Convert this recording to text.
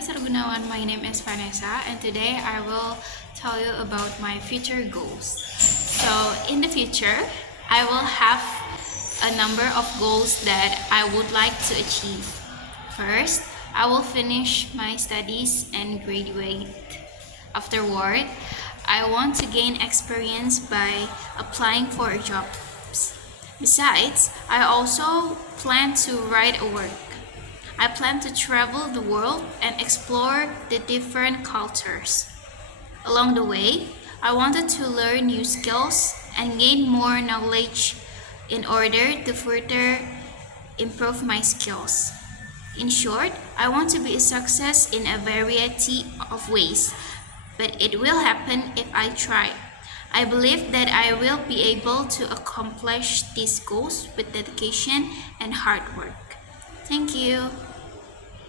Hi Sir Gunawan, my name is FANEZA and today I will tell you about my future goals. So in the future, I will have a number of goals that I would like to achieve. First, I will finish my studies and graduate. Afterward, I want to gain experience by applying for jobs. Besides, I also plan to write a work. I plan to travel the world and explore the different cultures. Along the way, I wanted to learn new skills and gain more knowledge in order to further improve my skills. In short, I want to be a success in a variety of ways, but it will happen if I try. I believe that I will be able to accomplish these goals with dedication and hard work. Thank you.